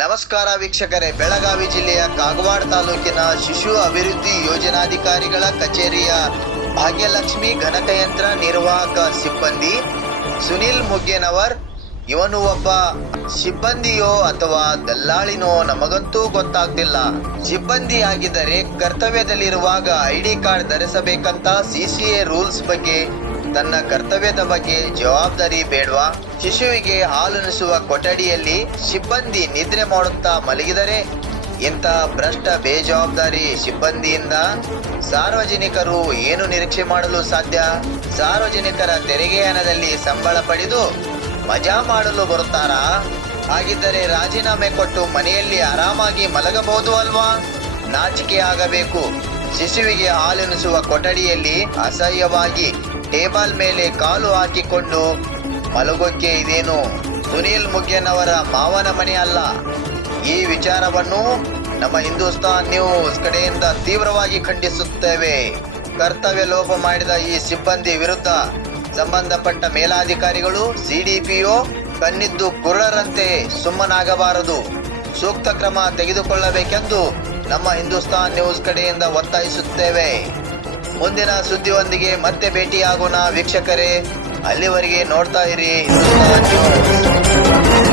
ನಮಸ್ಕಾರ ವೀಕ್ಷಕರೇ, ಬೆಳಗಾವಿ ಜಿಲ್ಲೆಯ ಕಾಗವಾಡ ತಾಲೂಕಿನ ಶಿಶು ಅಭಿವೃದ್ಧಿ ಯೋಜನಾಧಿಕಾರಿಗಳ ಕಚೇರಿಯ ಭಾಗ್ಯಲಕ್ಷ್ಮಿ ಗಣಕಯಂತ್ರ ನಿರ್ವಾಹಕ ಸಿಬ್ಬಂದಿ ಸುನಿಲ್ ಮುಗ್ಗೇನವರ್ ಇವನು ಒಬ್ಬ ಸಿಬ್ಬಂದಿಯೋ ಅಥವಾ ದಲ್ಲಾಳಿನೋ ನಮಗಂತೂ ಗೊತ್ತಾಗ್ತಿಲ್ಲ. ಸಿಬ್ಬಂದಿ ಆಗಿದ್ದರೆ ಕರ್ತವ್ಯದಲ್ಲಿರುವಾಗ ಐಡಿ ಕಾರ್ಡ್ ಧರಿಸಬೇಕಂತ ಸಿಸಿಎ ರೂಲ್ಸ್ ಬಗ್ಗೆ, ತನ್ನ ಕರ್ತವ್ಯದ ಬಗ್ಗೆ ಜವಾಬ್ದಾರಿ ಬೇಡ್ವಾ? ಶಿಶುವಿಗೆ ಹಾಲುಣಿಸುವ ಕೊಠಡಿಯಲ್ಲಿ ಸಿಬ್ಬಂದಿ ನಿದ್ರೆ ಮಾಡುತ್ತಾ ಮಲಗಿದರೆ ಇಂಥ ಭ್ರಷ್ಟ ಬೇಜವಾಬ್ದಾರಿ ಸಿಬ್ಬಂದಿಯಿಂದ ಸಾರ್ವಜನಿಕರು ಏನು ನಿರೀಕ್ಷೆ ಮಾಡಲು ಸಾಧ್ಯ? ಸಾರ್ವಜನಿಕರ ತೆರಿಗೆ ಹಣದಲ್ಲಿ ಸಂಬಳ ಪಡೆದು ಮಜಾ ಮಾಡಲು ಬರುತ್ತಾರಾ? ಹಾಗಿದ್ದರೆ ರಾಜೀನಾಮೆ ಕೊಟ್ಟು ಮನೆಯಲ್ಲಿ ಆರಾಮಾಗಿ ಮಲಗಬಹುದು ಅಲ್ವಾ? ನಾಚಿಕೆ ಆಗಬೇಕು. ಶಿಶುವಿಗೆ ಹಾಲುಣಿಸುವ ಕೊಠಡಿಯಲ್ಲಿ ಅಸಹ್ಯವಾಗಿ ಟೇಬಲ್ ಮೇಲೆ ಕಾಲು ಹಾಕಿಕೊಂಡು ಮಲಗೋಕೆ ಇದೇನು ಸುನೀಲ್ ಮುಗ್ಗೇನವರ ಮಾವನ ಮನೆ ಅಲ್ಲ. ಈ ವಿಚಾರವನ್ನು ನಮ್ಮ ಹಿಂದೂಸ್ತಾನ್ ನ್ಯೂಸ್ ಕಡೆಯಿಂದ ತೀವ್ರವಾಗಿ ಖಂಡಿಸುತ್ತೇವೆ. ಕರ್ತವ್ಯ ಲೋಪ ಮಾಡಿದ ಈ ಸಿಬ್ಬಂದಿ ವಿರುದ್ಧ ಸಂಬಂಧಪಟ್ಟ ಮೇಲಾಧಿಕಾರಿಗಳು, ಸಿಡಿಪಿಒ ಕಣ್ಣಿದ್ದು ಕುರುಡರಂತೆ ಸುಮ್ಮನಾಗಬಾರದು, ಸೂಕ್ತ ಕ್ರಮ ತೆಗೆದುಕೊಳ್ಳಬೇಕೆಂದು ನಮ್ಮ ಹಿಂದೂಸ್ತಾನ್ ನ್ಯೂಸ್ ಕಡೆಯಿಂದ ಒತ್ತಾಯಿಸುತ್ತೇವೆ. ಮುಂದಿನ ಸುದ್ದಿಯೊಂದಿಗೆ ಮತ್ತೆ ಭೇಟಿಯಾಗೋಣ ವೀಕ್ಷಕರೇ. ಅಲ್ಲಿವರೆಗೆ ನೋಡ್ತಾ ಇರಿ ಹಿಂದೂಸ್ತಾನ್ ನ್ಯೂಸ್.